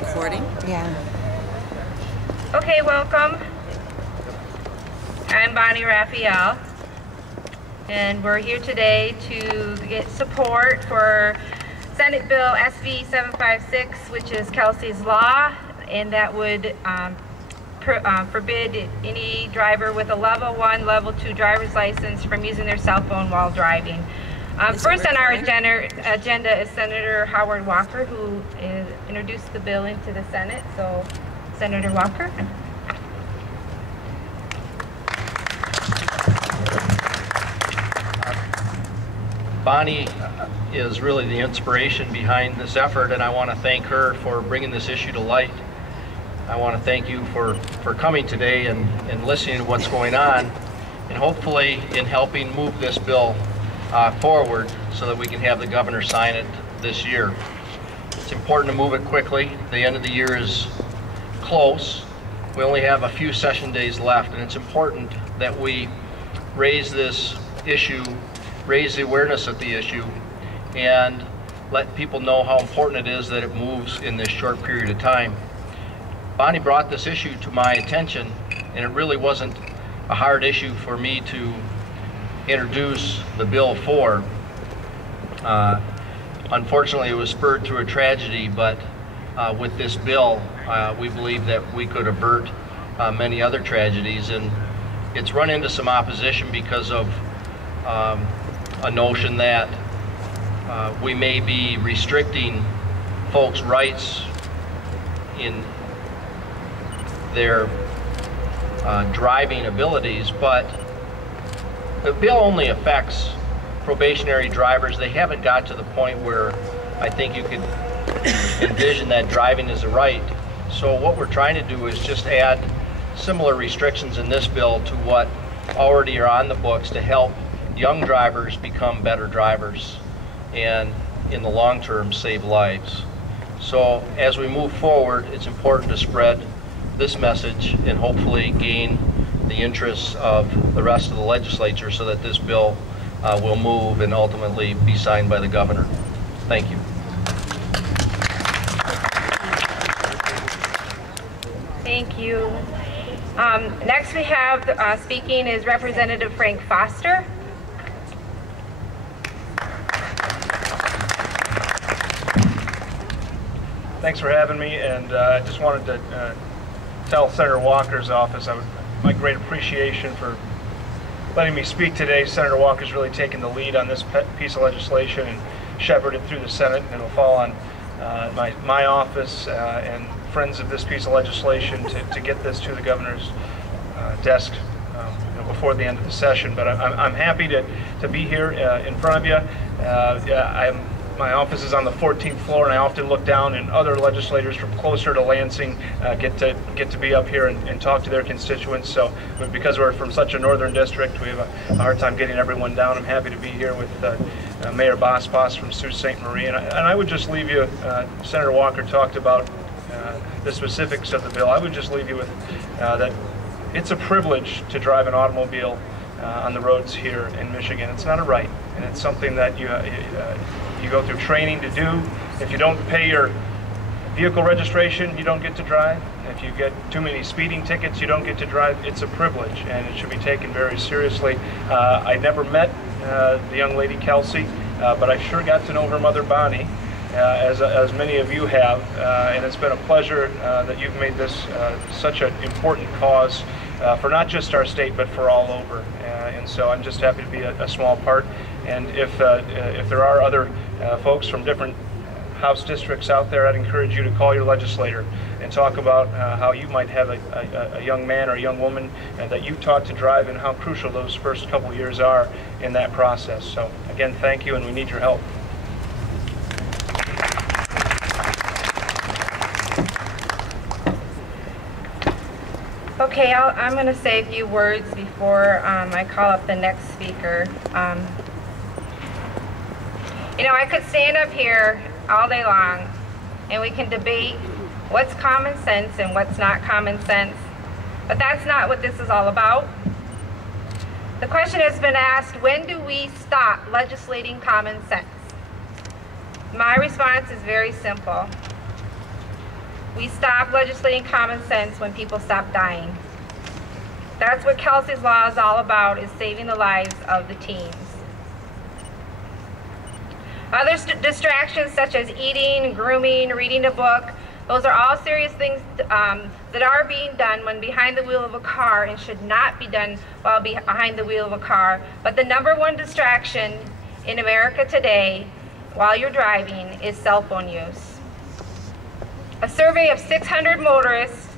recording? Yeah. Okay, welcome. I'm Bonnie Raphael, and we're here today to get support for Senate Bill SB 756, which is Kelsey's Law, and that would forbid any driver with a level 1, level 2 driver's license from using their cell phone while driving. First on our agenda is Senator Howard Walker, who introduced the bill into the Senate. So, Senator Walker. Bonnie is really the inspiration behind this effort, and I want to thank her for bringing this issue to light. I want to thank you for coming today and listening to what's going on, and hopefully in helping move this bill forward so that we can have the governor sign it this year. It's important to move it quickly. The end of the year is close. We only have a few session days left, and it's important that we raise this issue, raise the awareness of the issue, and let people know how important it is that it moves in this short period of time. Bonnie brought this issue to my attention, and it really wasn't a hard issue for me to introduce the bill for. Unfortunately, it was spurred through a tragedy, but with this bill, we believe that we could avert many other tragedies, and it's run into some opposition because of a notion that we may be restricting folks' rights in their driving abilities, but the bill only affects probationary drivers. They haven't got to the point where I think you could envision that driving is a right. So what we're trying to do is just add similar restrictions in this bill to what already are on the books to help young drivers become better drivers and in the long term save lives. So as we move forward, it's important to spread this message and hopefully gain the interests of the rest of the legislature so that this bill will move and ultimately be signed by the governor. Thank you. Thank you. Next we have speaking is Representative Frank Foster. Thanks for having me, and I just wanted to tell Senator Walker's office my great appreciation for letting me speak today. Senator Walker's really taken the lead on this piece of legislation and shepherded through the Senate, and it'll fall on my office and friends of this piece of legislation to get this to the governor's desk before the end of the session. But I'm happy to be here in front of you. My office is on the 14th floor, and I often look down, and other legislators from closer to Lansing get to be up here and talk to their constituents. So, because we're from such a northern district, we have a hard time getting everyone down. I'm happy to be here with Mayor Bospas from Sault Ste. Marie, and I would just leave you. Senator Walker talked about the specifics of the bill. I would just leave you with that it's a privilege to drive an automobile on the roads here in Michigan. It's not a right, and it's something that you go through training to do. If you don't pay your vehicle registration, you don't get to drive. If you get too many speeding tickets, you don't get to drive. It's a privilege, and it should be taken very seriously. I never met the young lady Kelsey, but I sure got to know her mother Bonnie, as many of you have, and it's been a pleasure that you've made this such an important cause for not just our state, but for all over. And so I'm just happy to be a small part. And if there are other folks from different House districts out there, I'd encourage you to call your legislator and talk about how you might have a young man or a young woman that you taught to drive, and how crucial those first couple years are in that process. So again, thank you, and we need your help. Okay, I'm going to say a few words before I call up the next speaker. You know, I could stand up here all day long and we can debate what's common sense and what's not common sense, but that's not what this is all about. The question has been asked, when do we stop legislating common sense? My response is very simple. We stop legislating common sense when people stop dying. That's what Kelsey's Law is all about, is saving the lives of the teens. Other distractions such as eating, grooming, reading a book, those are all serious things that are being done when behind the wheel of a car and should not be done while behind the wheel of a car. But the #1 distraction in America today while you're driving is cell phone use. A survey of 600 motorists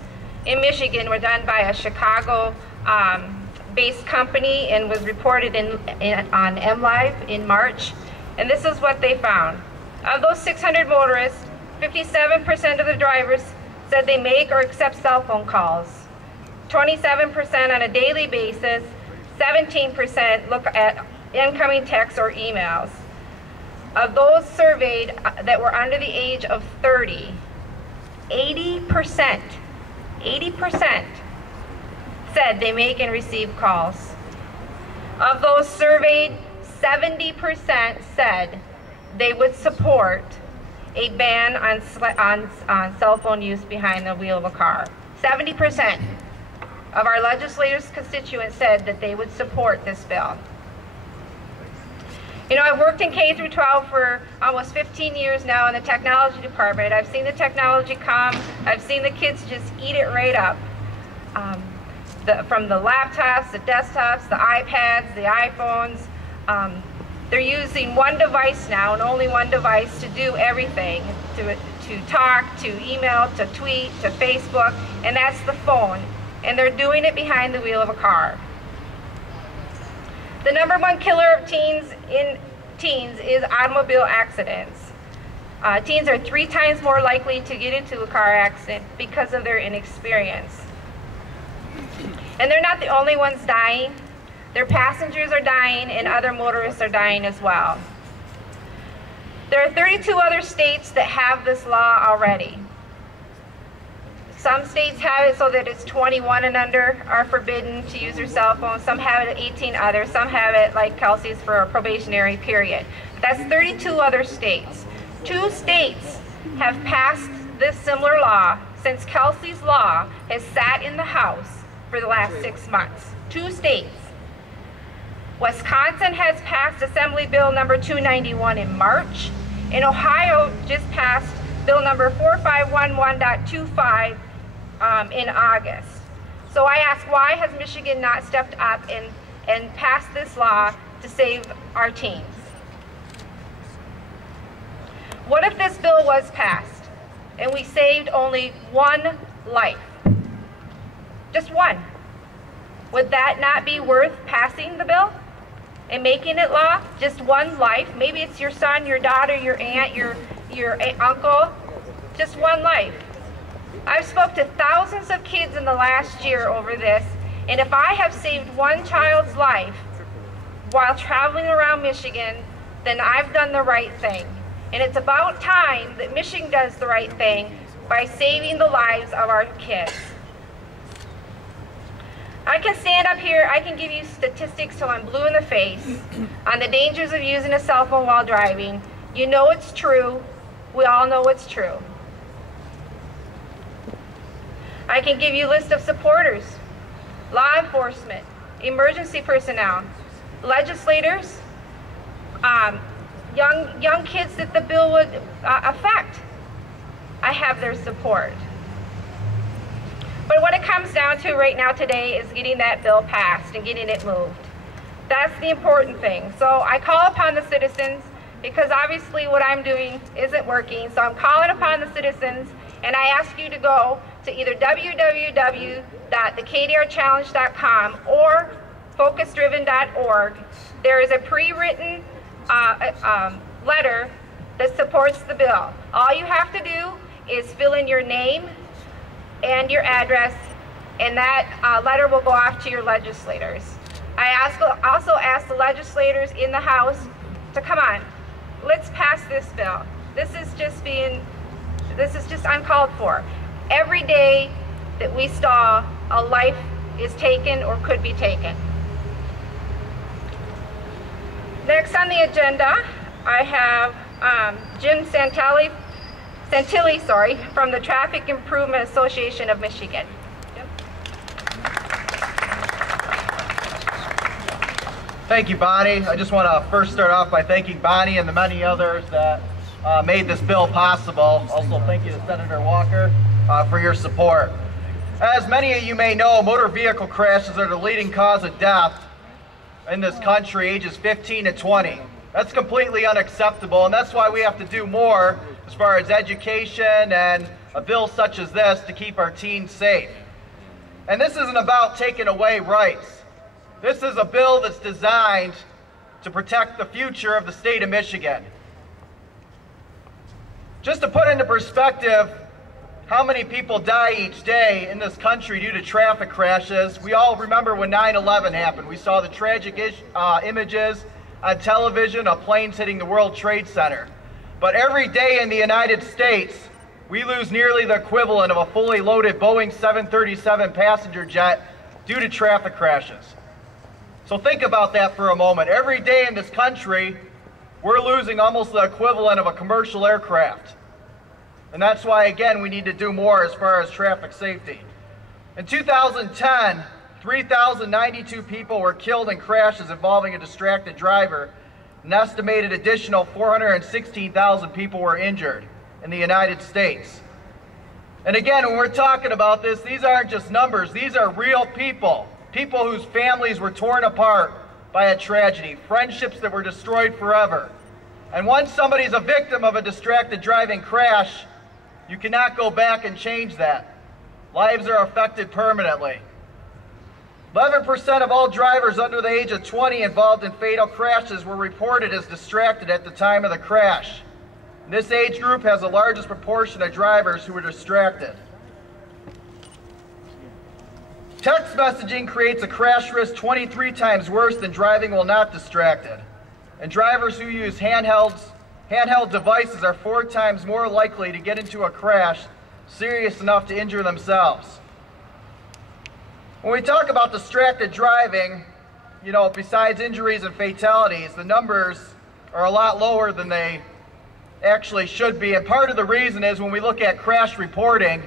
in Michigan were done by a Chicago-based company and was reported on MLive in March. And this is what they found. Of those 600 motorists, 57% of the drivers said they make or accept cell phone calls. 27% on a daily basis, 17% look at incoming texts or emails. Of those surveyed that were under the age of 30, 80% said they make and receive calls. Of those surveyed, 70% said they would support a ban on cell phone use behind the wheel of a car. 70% of our legislators' constituents said that they would support this bill. You know, I've worked in K through 12 for almost 15 years now in the technology department. I've seen the technology come. I've seen the kids just eat it right up. From the laptops, the desktops, the iPads, the iPhones. They're using one device now, and only one device, to do everything, to talk, to email, to tweet, to Facebook, and that's the phone. And they're doing it behind the wheel of a car. The #1 killer of teens is automobile accidents. Teens are 3 times more likely to get into a car accident because of their inexperience. And they're not the only ones dying. Their passengers are dying, and other motorists are dying as well. There are 32 other states that have this law already. Some states have it so that it's 21 and under are forbidden to use their cell phone. Some have it at 18 others. Some have it, like Kelsey's, for a probationary period. That's 32 other states. 2 states have passed this similar law since Kelsey's Law has sat in the House for the last 6 months. 2 states. Wisconsin has passed Assembly Bill number 291 in March, and Ohio just passed Bill number 4511.25 in August. So I ask, why has Michigan not stepped up and passed this law to save our teens? What if this bill was passed and we saved only 1 life? Just 1. Would that not be worth passing the bill and making it law? Just 1 life. Maybe it's your son, your daughter, your aunt, your uncle. Just 1 life. I've spoke to thousands of kids in the last year over this, and if I have saved 1 child's life while traveling around Michigan, then I've done the right thing. And it's about time that Michigan does the right thing by saving the lives of our kids. I can stand up here, I can give you statistics till I'm blue in the face on the dangers of using a cell phone while driving. You know it's true. We all know it's true. I can give you a list of supporters, law enforcement, emergency personnel, legislators, young kids that the bill would affect. I have their support. But what it comes down to right now today is getting that bill passed and getting it moved. That's the important thing. So I call upon the citizens, because obviously what I'm doing isn't working. So I'm calling upon the citizens, and I ask you to go to either www.thekdrchallenge.com or focusdriven.org. There is a pre-written letter that supports the bill. All you have to do is fill in your name and your address, and that letter will go off to your legislators. I also ask the legislators in the House to come on, let's pass this bill. This is just uncalled for. Every day that we stall, a life is taken or could be taken. Next on the agenda, I have Jim Santilli, sorry, from the Traffic Improvement Association of Michigan. Thank you, Bonnie. I just want to first start off by thanking Bonnie and the many others that made this bill possible. Also, thank you to Senator Walker for your support. As many of you may know, motor vehicle crashes are the leading cause of death in this country, ages 15 to 20. That's completely unacceptable, and that's why we have to do more as far as education and a bill such as this to keep our teens safe. And this isn't about taking away rights. This is a bill that's designed to protect the future of the state of Michigan. Just to put into perspective how many people die each day in this country due to traffic crashes, we all remember when 9/11 happened. We saw the tragic images on television of planes hitting the World Trade Center. But every day in the United States, we lose nearly the equivalent of a fully loaded Boeing 737 passenger jet due to traffic crashes. So think about that for a moment. Every day in this country, we're losing almost the equivalent of a commercial aircraft. And that's why, again, we need to do more as far as traffic safety. In 2010, 3,092 people were killed in crashes involving a distracted driver. An estimated additional 416,000 people were injured in the United States. And again, when we're talking about this, these aren't just numbers. These are real people. People whose families were torn apart by a tragedy, friendships that were destroyed forever. And once somebody's a victim of a distracted driving crash, you cannot go back and change that. Lives are affected permanently. 11% of all drivers under the age of 20 involved in fatal crashes were reported as distracted at the time of the crash. This age group has the largest proportion of drivers who were distracted. Text messaging creates a crash risk 23 times worse than driving while not distracted. And drivers who use handheld devices are 4 times more likely to get into a crash serious enough to injure themselves. When we talk about distracted driving, you know, besides injuries and fatalities, the numbers are a lot lower than they actually should be. And part of the reason is when we look at crash reporting,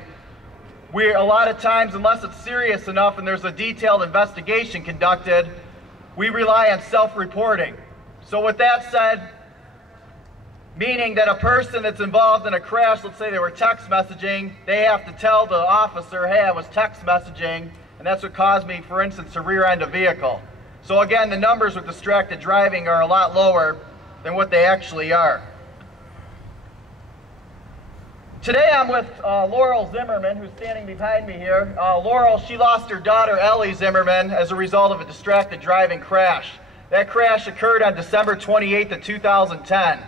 a lot of times, unless it's serious enough and there's a detailed investigation conducted, we rely on self-reporting. So with that said, meaning that a person that's involved in a crash, let's say they were text messaging, they have to tell the officer, hey, I was text messaging, and that's what caused me, for instance, to rear-end a vehicle. So again, the numbers with distracted driving are a lot lower than what they actually are. Today I'm with Laurel Zimmerman, who's standing behind me here. Laurel, she lost her daughter, Ellie Zimmerman, as a result of a distracted driving crash. That crash occurred on December 28th of 2010.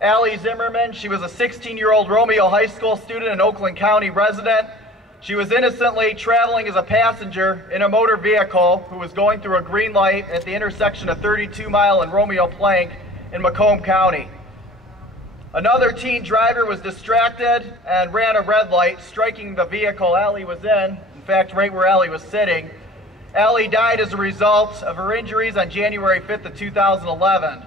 Ellie Zimmerman, she was a 16-year-old Romeo High School student and Oakland County resident. She was innocently traveling as a passenger in a motor vehicle who was going through a green light at the intersection of 32 Mile and Romeo Plank in Macomb County. Another teen driver was distracted and ran a red light, striking the vehicle Ellie was in fact, right where Ellie was sitting. Ellie died as a result of her injuries on January 5th of 2011.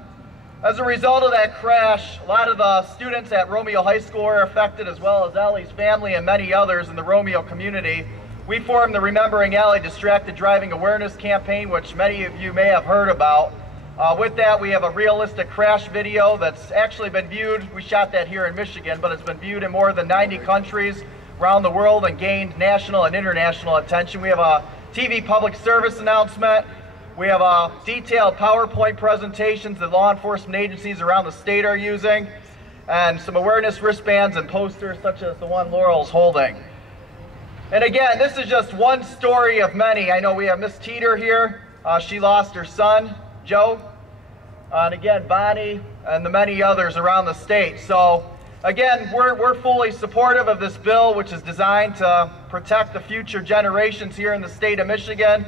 As a result of that crash, a lot of the students at Romeo High School were affected, as well as Ellie's family and many others in the Romeo community. We formed the Remembering Ellie Distracted Driving Awareness Campaign, which many of you may have heard about. With that, we have a realistic crash video that's actually been viewed. We shot that here in Michigan, but it's been viewed in more than 90 countries around the world and gained national and international attention. We have a TV public service announcement. We have detailed PowerPoint presentations that law enforcement agencies around the state are using, and some awareness wristbands and posters such as the one Laurel's holding. And again, this is just one story of many. I know we have Miss Teeter here. She lost her son, Joe, and again, Bonnie, and the many others around the state. So again, we're fully supportive of this bill, which is designed to protect the future generations here in the state of Michigan.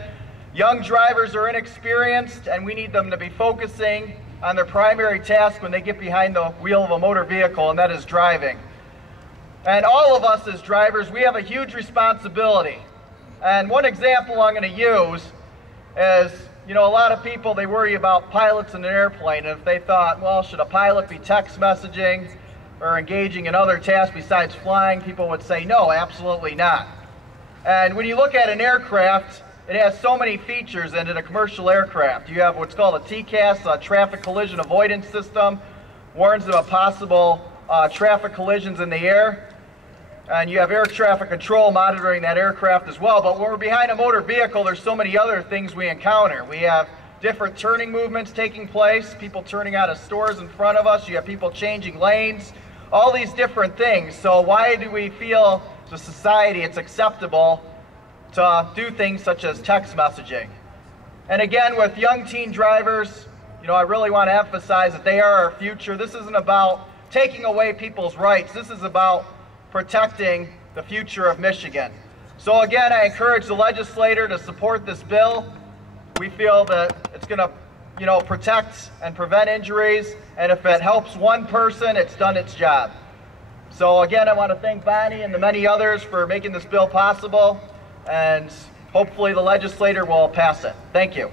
Young drivers are inexperienced, and we need them to be focusing on their primary task when they get behind the wheel of a motor vehicle, and that is driving. And all of us as drivers, we have a huge responsibility. And one example I'm going to use is, you know, a lot of people, they worry about pilots in an airplane, and if they thought, well, should a pilot be text messaging? or engaging in other tasks besides flying, people would say no, absolutely not. And when you look at an aircraft, it has so many features in it, a commercial aircraft. You have what's called a TCAS, a traffic collision avoidance system, warns of possible traffic collisions in the air. And you have air traffic control monitoring that aircraft as well. But when we're behind a motor vehicle, there's so many other things we encounter. We have different turning movements taking place, people turning out of stores in front of us, you have people changing lanes, all these different things. So why do we feel as a society it's acceptable to do things such as text messaging? And again, with young teen drivers, I really want to emphasize that they are our future. This isn't about taking away people's rights. This is about protecting the future of Michigan. So again, I encourage the legislator to support this bill. We feel that it's going to, protect and prevent injuries, and if it helps one person, it's done its job. So again, I want to thank Bonnie and the many others for making this bill possible, and hopefully the legislator will pass it. Thank you.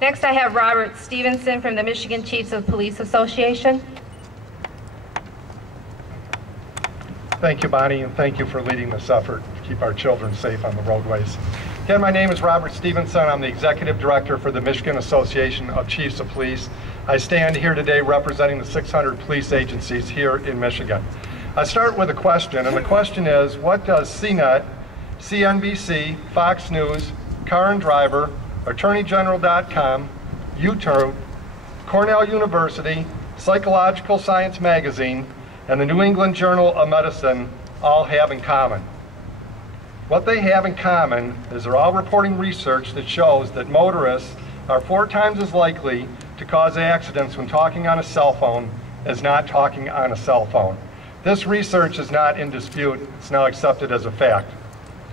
Next, I have Robert Stevenson from the Michigan Chiefs of Police Association. Thank you, Bonnie, and thank you for leading this effort to keep our children safe on the roadways. Again, my name is Robert Stevenson. I'm the Executive Director for the Michigan Association of Chiefs of Police. I stand here today representing the 600 police agencies here in Michigan. I start with a question, and the question is, what does CNET, CNBC, Fox News, Car and Driver, AttorneyGeneral.com, YouTube, Cornell University, Psychological Science Magazine, and the New England Journal of Medicine all have in common? What they have in common is they're all reporting research that shows that motorists are 4 times as likely to cause accidents when talking on a cell phone as not talking on a cell phone. This research is not in dispute. It's now accepted as a fact.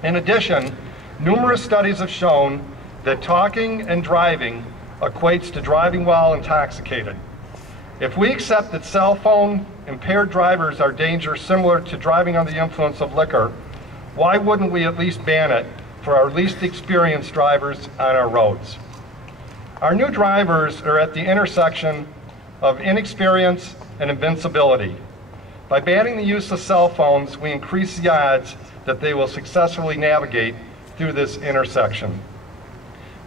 In addition, numerous studies have shown that talking and driving equates to driving while intoxicated. If we accept that cell phone impaired drivers are dangerous similar to driving under the influence of liquor, why wouldn't we at least ban it for our least experienced drivers on our roads? Our new drivers are at the intersection of inexperience and invincibility. By banning the use of cell phones, we increase the odds that they will successfully navigate through this intersection.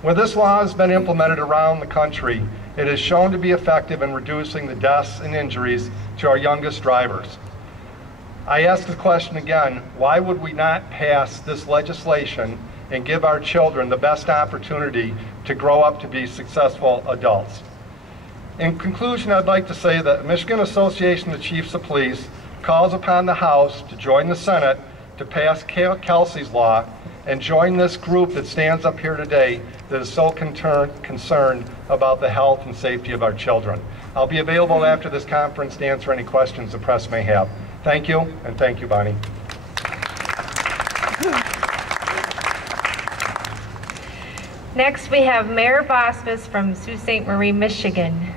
When this law has been implemented around the country, it is shown to be effective in reducing the deaths and injuries to our youngest drivers. I ask the question again, why would we not pass this legislation and give our children the best opportunity to grow up to be successful adults? In conclusion, I'd like to say that the Michigan Association of Chiefs of Police calls upon the House to join the Senate to pass Kelsey's law and join this group that stands up here today that is so concerned about the health and safety of our children. I'll be available after this conference to answer any questions the press may have. Thank you, and thank you, Bonnie. Next, we have Mayor Bosbus from Sault Ste. Marie, Michigan.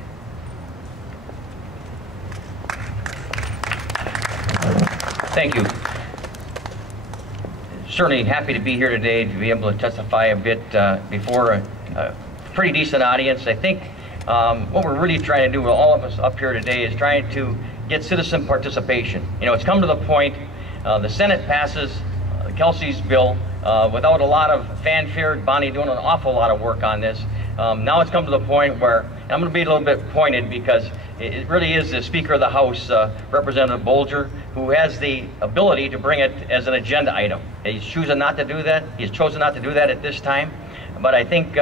Thank you. Certainly happy to be here today to be able to testify a bit before a pretty decent audience. I think what we're really trying to do with all of us up here today is trying to get citizen participation. It's come to the point, the Senate passes Kelsey's bill without a lot of fanfare. Bonnie doing an awful lot of work on this. Now it's come to the point where, and I'm going to be a little bit pointed because it really is the Speaker of the House, Representative Bolger, who has the ability to bring it as an agenda item. He's chosen not to do that. He's chosen not to do that at this time. But I think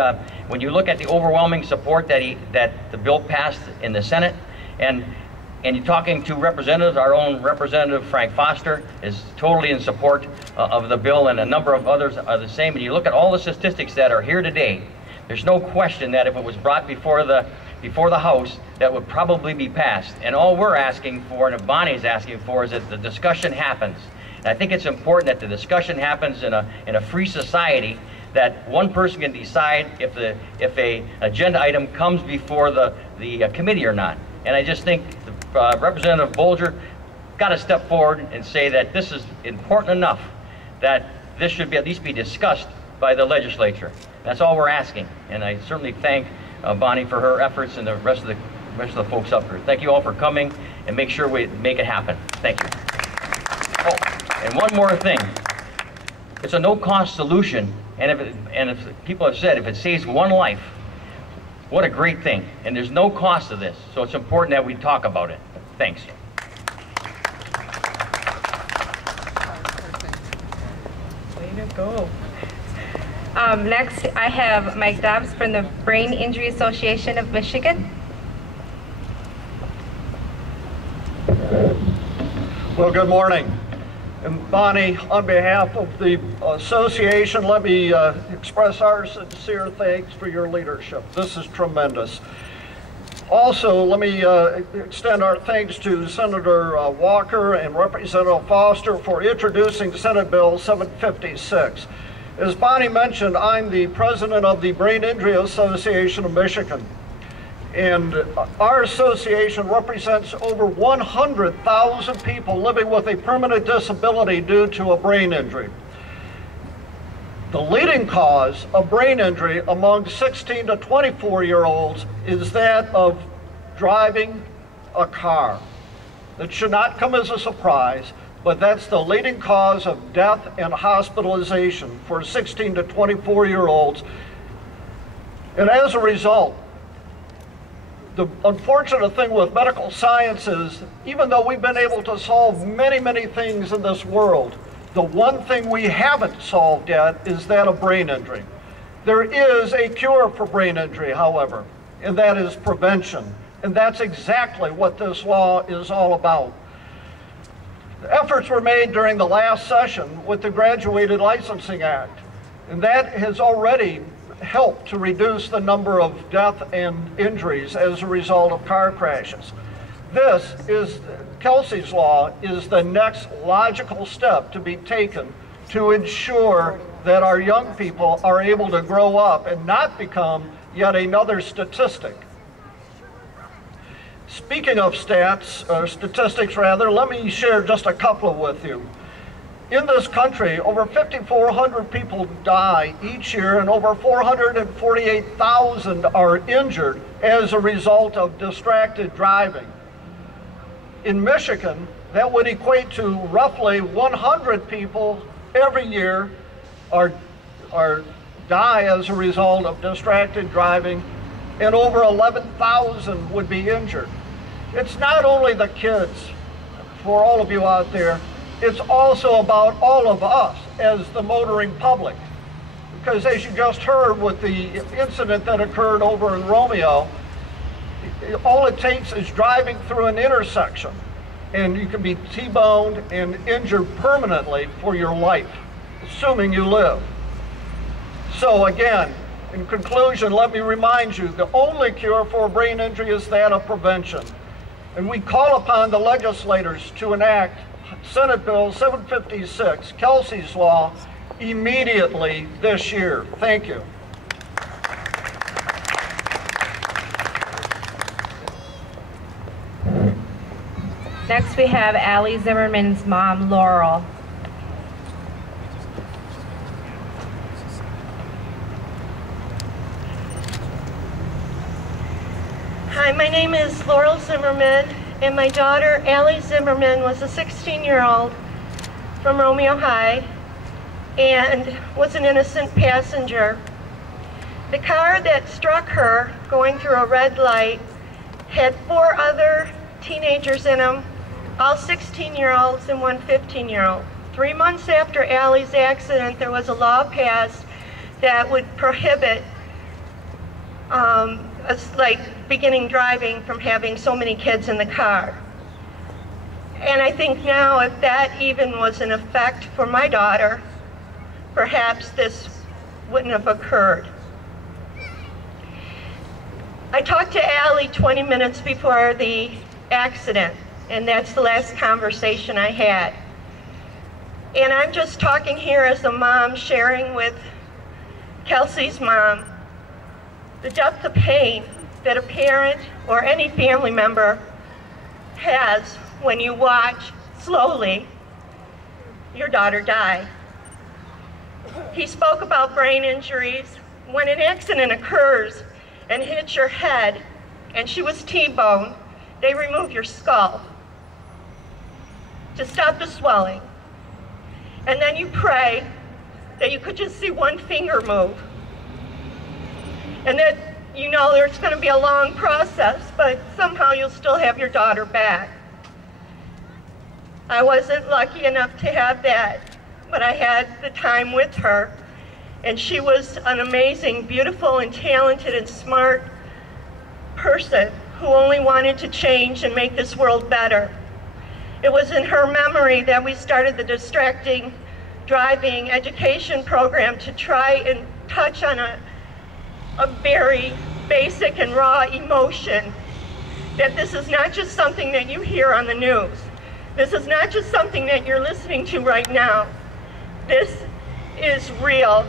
when you look at the overwhelming support that the bill passed in the Senate, and you're talking to representatives, our own Representative Frank Foster is totally in support of the bill, and a number of others are the same. And you look at all the statistics that are here today, there's no question that if it was brought before the House, that would probably be passed. And all we're asking for, and if Bonnie's asking for, is that the discussion happens. And I think it's important that the discussion happens in a free society, that one person can decide if a agenda item comes before the committee or not. And I just think Representative Bolger got to step forward and say that this is important enough that this should at least be discussed by the legislature. That's all we're asking. And I certainly thank Bonnie for her efforts and the rest of the folks up here. Thank you all for coming, and make sure we make it happen. Thank you. Oh, and one more thing. It's a no-cost solution, and if people have said if it saves one life, what a great thing. And there's no cost to this, so it's important that we talk about it. Thanks. Way to go. Next, I have Mike Dobbs from the Brain Injury Association of Michigan. Well, good morning. And Bonnie, on behalf of the association, let me express our sincere thanks for your leadership. This is tremendous. Also, let me extend our thanks to Senator Walker and Representative Foster for introducing Senate Bill 756. As Bonnie mentioned, I'm the president of the Brain Injury Association of Michigan. And our association represents over 100,000 people living with a permanent disability due to a brain injury. The leading cause of brain injury among 16 to 24-year-olds is that of driving a car. That should not come as a surprise, but that's the leading cause of death and hospitalization for 16 to 24-year-olds. And as a result, the unfortunate thing with medical science is, even though we've been able to solve many, many things in this world, the one thing we haven't solved yet is that of brain injury. There is a cure for brain injury, however, and that is prevention. And that's exactly what this law is all about. The efforts were made during the last session with the Graduated Licensing Act, and that has already helped to reduce the number of death and injuries as a result of car crashes. This is, Kelsey's Law is the next logical step to be taken to ensure that our young people are able to grow up and not become yet another statistic. Speaking of statistics rather, let me share just a couple with you. In this country, over 5,400 people die each year, and over 448,000 are injured as a result of distracted driving. In Michigan, that would equate to roughly 100 people every year die as a result of distracted driving, and over 11,000 would be injured. It's not only the kids, for all of you out there, it's also about all of us as the motoring public. Because as you just heard with the incident that occurred over in Romeo, all it takes is driving through an intersection and you can be T-boned and injured permanently for your life, assuming you live. So again, in conclusion, let me remind you, the only cure for brain injury is that of prevention. And we call upon the legislators to enact Senate Bill 756, Kelsey's Law, immediately this year. Thank you. Next we have Allie Zimmerman's mom, Laurel. Hi, my name is Laurel Zimmerman, and my daughter, Allie Zimmerman, was a 16-year-old from Romeo High and was an innocent passenger. The car that struck her going through a red light had 4 other teenagers in them, all 16-year-olds and one 15-year-old. 3 months after Allie's accident, there was a law passed that would prohibit beginning driving from having so many kids in the car. And I think now, if that even was in effect for my daughter, perhaps this wouldn't have occurred. I talked to Allie 20 minutes before the accident, and that's the last conversation I had. And I'm just talking here as a mom, sharing with Kelsey's mom the depth of pain that a parent or any family member has when you watch slowly your daughter die. He spoke about brain injuries. When an accident occurs, and hit your head and she was T-boned, they remove your skull to stop the swelling. And then you pray that you could just see one finger move. And that you know there's going to be a long process, but somehow you'll still have your daughter back. I wasn't lucky enough to have that, but I had the time with her. And she was an amazing, beautiful, and talented and smart person who only wanted to change and make this world better. It was in her memory that we started the Distracting Driving Education Program to try and touch on a very basic and raw emotion, that this is not just something that you hear on the news. This is not just something that you're listening to right now. This is real,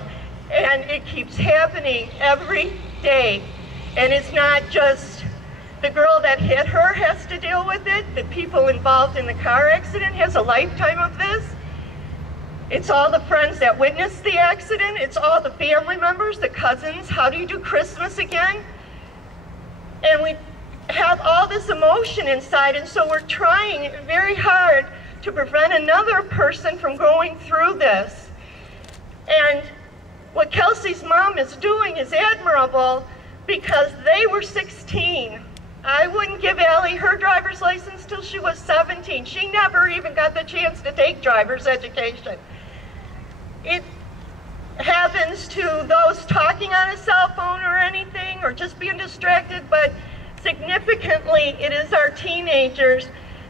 and it keeps happening every day. And it's not just the girl that hit her has to deal with it. The people involved in the car accident has a lifetime of this. It's all the friends that witnessed the accident. It's all the family members, the cousins. How do you do Christmas again? And we have all this emotion inside, and so we're trying very hard to prevent another person from going through this. And what Kelsey's mom is doing is admirable, because they were 16. I wouldn't give Allie her driver's license till she was 17. She never even got the chance to take driver's education. It happens to those talking on a cell phone or anything, or just being distracted, but significantly it is our teenagers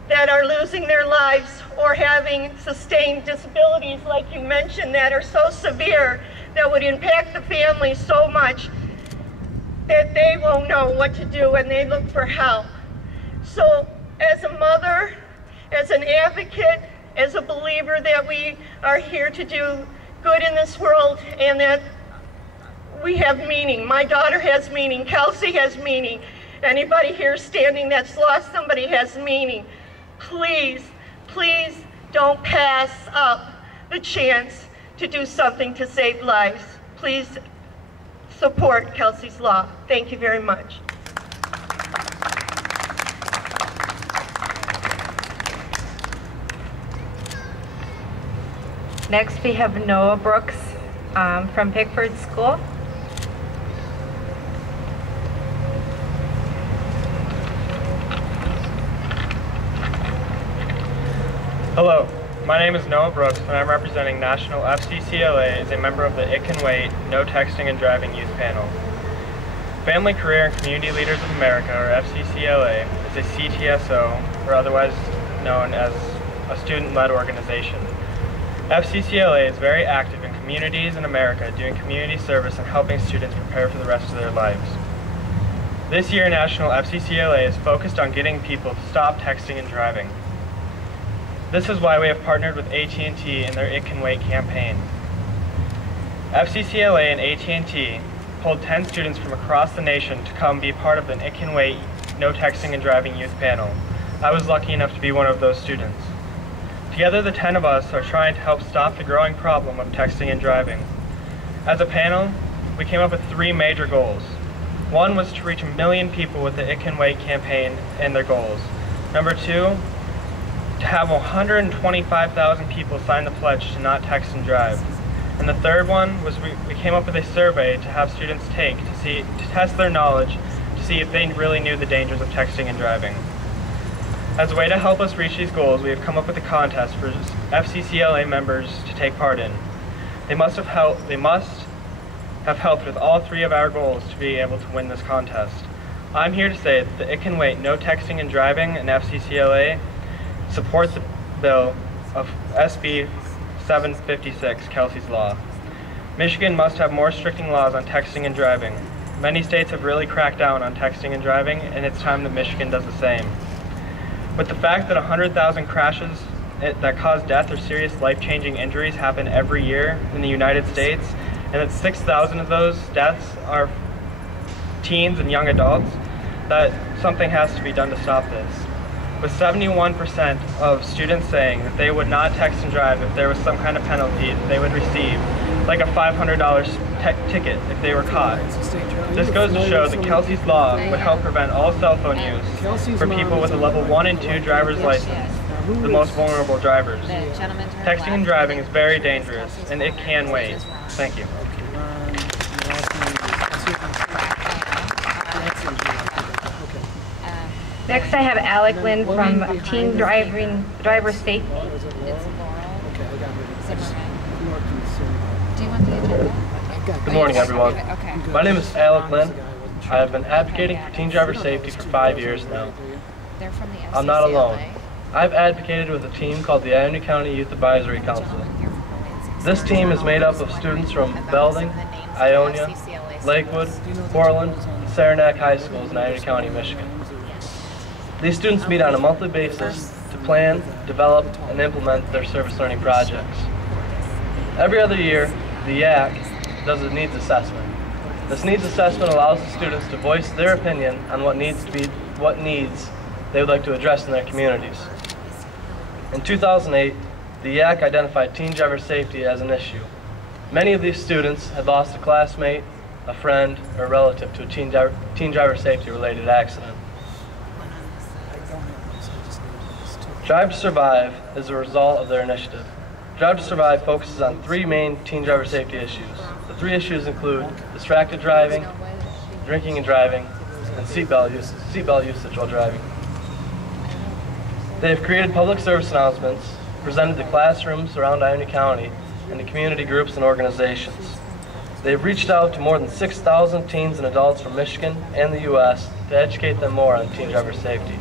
that are losing their lives or having sustained disabilities, like you mentioned, that are so severe that would impact the family so much that they won't know what to do and they look for help. So as a mother, as an advocate, as a believer that we are here to do good in this world, and that we have meaning. My daughter has meaning, Kelsey has meaning. Anybody here standing that's lost somebody has meaning. Please, please don't pass up the chance to do something to save lives. Please support Kelsey's Law. Thank you very much. Next we have Noah Brooks from Pickford School. Hello, my name is Noah Brooks, and I'm representing National FCCLA as a member of the It Can Wait No Texting and Driving Youth Panel. Family, Career, and Community Leaders of America, or FCCLA, is a CTSO, or otherwise known as a student-led organization. FCCLA is very active in communities in America, doing community service and helping students prepare for the rest of their lives. This year, National FCCLA is focused on getting people to stop texting and driving. This is why we have partnered with AT&T in their It Can Wait campaign. FCCLA and AT&T pulled 10 students from across the nation to come be part of the It Can Wait No Texting and Driving Youth Panel. I was lucky enough to be one of those students. Together, the 10 of us are trying to help stop the growing problem of texting and driving. As a panel, we came up with 3 major goals. One was to reach 1 million people with the It Can Wait campaign and their goals. Number 2, to have 125,000 people sign the pledge to not text and drive. And the third one was we came up with a survey to have students take to test their knowledge to see if they really knew the dangers of texting and driving. As a way to help us reach these goals, we have come up with a contest for FCCLA members to take part in. They must have helped with all 3 of our goals to be able to win this contest. I'm here to say that the It Can Wait No Texting and Driving and FCCLA support the bill of SB 756, Kelsey's Law. Michigan must have more restricting laws on texting and driving. Many states have really cracked down on texting and driving, and it's time that Michigan does the same. With the fact that 100,000 crashes that cause death or serious life-changing injuries happen every year in the United States, and that 6,000 of those deaths are teens and young adults, that something has to be done to stop this. With 71% of students saying that they would not text and drive if there was some kind of penalty that they would receive, like a $500 ticket if they were caught. This goes to show that Kelsey's Law would help prevent all cell phone use for people with a level 1 and 2 driver's license, the most vulnerable drivers. Texting and driving is very dangerous, and it can wait. Thank you. Next, I have Alec Lynn from Team Driver Safety. Good morning, everyone. My name is Alec Lynn. I have been advocating for teen driver safety for 5 years now. I'm not alone. I've advocated with a team called the Ione County Youth Advisory Council. This team is made up of students from Belding, Ionia, Lakewood, Portland, and Saranac High Schools in Ione County, Michigan. These students meet on a monthly basis to plan, develop, and implement their service learning projects. Every other year, the YAC does a needs assessment. This needs assessment allows the students to voice their opinion on what needs they would like to address in their communities. In 2008, the YAC identified teen driver safety as an issue. Many of these students had lost a classmate, a friend, or a relative to a teen driver safety related accident. Drive to Survive is a result of their initiative. Drive to Survive focuses on 3 main teen driver safety issues. The 3 issues include distracted driving, drinking and driving, and seatbelt usage while driving. They have created public service announcements, presented to classrooms around Ione County, and to community groups and organizations. They have reached out to more than 6,000 teens and adults from Michigan and the U.S. to educate them more on teen driver safety.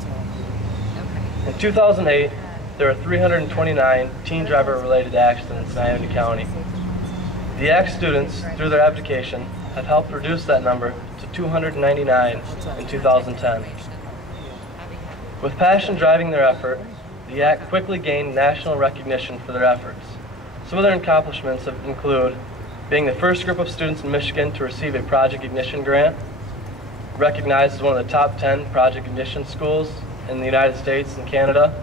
In 2008, there were 329 teen driver-related accidents in Ione County. The YAC students, through their application, have helped reduce that number to 299 in 2010. With passion driving their effort, the YAC quickly gained national recognition for their efforts. Some of their accomplishments include being the first group of students in Michigan to receive a Project Ignition grant, recognized as one of the top 10 Project Ignition schools in the United States and Canada.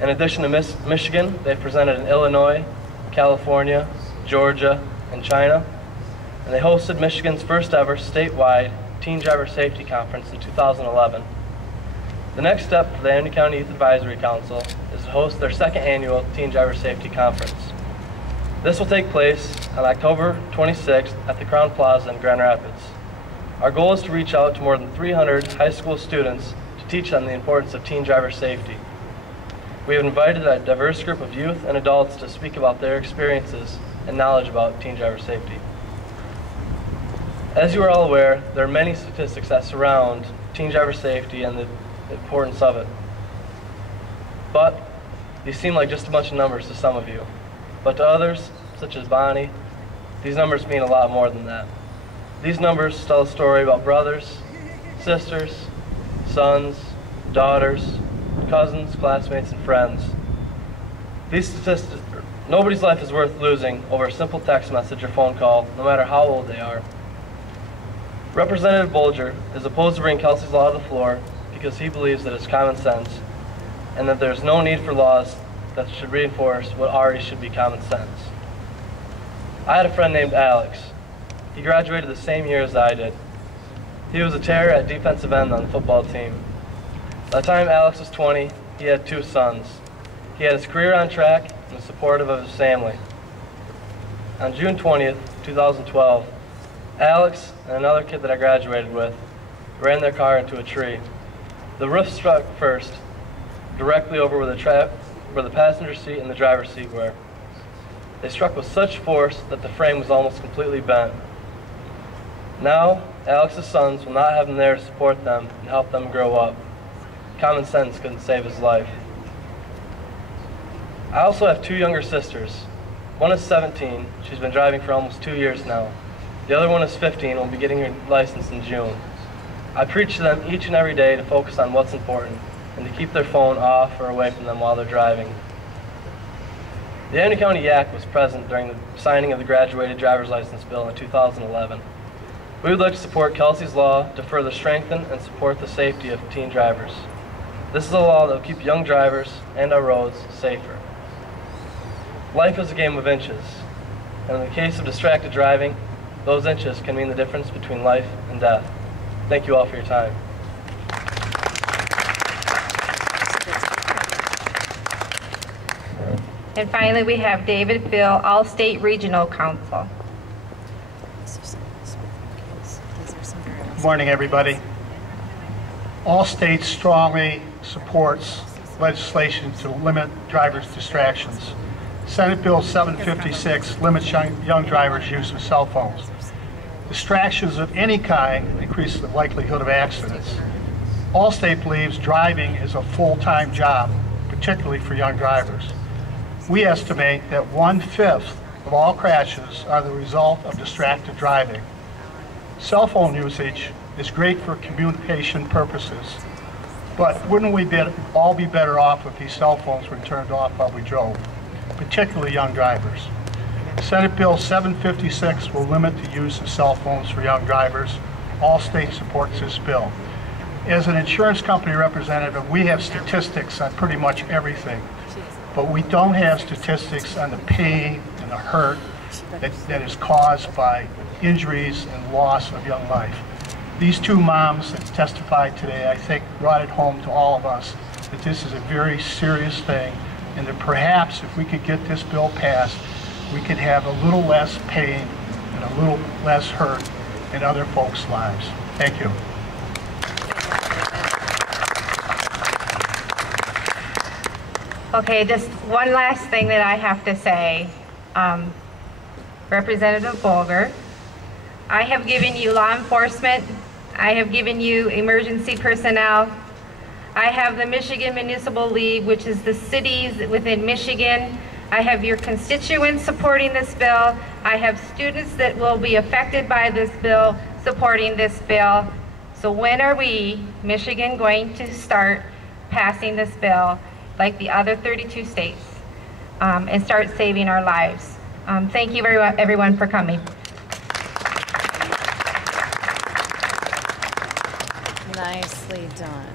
In addition to Michigan, they've presented in Illinois, California, Georgia, and China. And they hosted Michigan's first ever statewide Teen Driver Safety Conference in 2011. The next step for the Ione County Youth Advisory Council is to host their 2nd annual Teen Driver Safety Conference. This will take place on October 26th at the Crown Plaza in Grand Rapids. Our goal is to reach out to more than 300 high school students to teach them the importance of teen driver safety. We have invited a diverse group of youth and adults to speak about their experiences and knowledge about teen driver safety. As you are all aware, there are many statistics that surround teen driver safety and the importance of it. But these seem like just a bunch of numbers to some of you. But to others, such as Bonnie, these numbers mean a lot more than that. These numbers tell a story about brothers, sisters, sons, daughters, cousins, classmates, and friends. These statistics, nobody's life is worth losing over a simple text message or phone call, no matter how old they are. Representative Bolger is opposed to bringing Kelsey's Law to the floor because he believes that it's common sense and that there's no need for laws that should reinforce what already should be common sense. I had a friend named Alex. He graduated the same year as I did. He was a terror at defensive end on the football team. By the time Alex was 20, he had 2 sons. He had his career on track and was supportive of his family. On June 20th, 2012, Alex and another kid that I graduated with ran their car into a tree. The roof struck first, directly over where the passenger seat and the driver's seat were. They struck with such force that the frame was almost completely bent. Now, Alex's sons will not have him there to support them and help them grow up. Common sense couldn't save his life. I also have 2 younger sisters. One is 17. She's been driving for almost 2 years now. The other one is 15 and will be getting her license in June. I preach to them each and every day to focus on what's important and to keep their phone off or away from them while they're driving. The Ione County YAC was present during the signing of the graduated driver's license bill in 2011. We would like to support Kelsey's Law to further strengthen and support the safety of teen drivers. This is a law that will keep young drivers and our roads safer. Life is a game of inches. And in the case of distracted driving, those inches can mean the difference between life and death. Thank you all for your time. And finally, we have David Phil, All-State Regional Council. Good morning, everybody. All states strongly supports legislation to limit drivers' distractions. Senate Bill 756 limits young drivers' use of cell phones. Distractions of any kind increase the likelihood of accidents. Allstate believes driving is a full-time job, particularly for young drivers. We estimate that 1/5 of all crashes are the result of distracted driving. Cell phone usage is great for communication purposes, but wouldn't we all be better off if these cell phones were turned off while we drove, particularly young drivers? Senate Bill 756 will limit the use of cell phones for young drivers. Allstate supports this bill. As an insurance company representative, we have statistics on pretty much everything, but we don't have statistics on the pain and the hurt that is caused by injuries and loss of young life. These two moms that testified today, I think, brought it home to all of us that this is a very serious thing, and that perhaps if we could get this bill passed, we could have a little less pain and a little less hurt in other folks' lives. Thank you. Okay, just one last thing that I have to say. Representative Bolger, I have given you law enforcement, I have given you emergency personnel, I have the Michigan Municipal League, which is the cities within Michigan. I have your constituents supporting this bill. I have students that will be affected by this bill supporting this bill. So when are we, Michigan, going to start passing this bill like the other 32 states and start saving our lives? Thank you everyone for coming. Nicely done.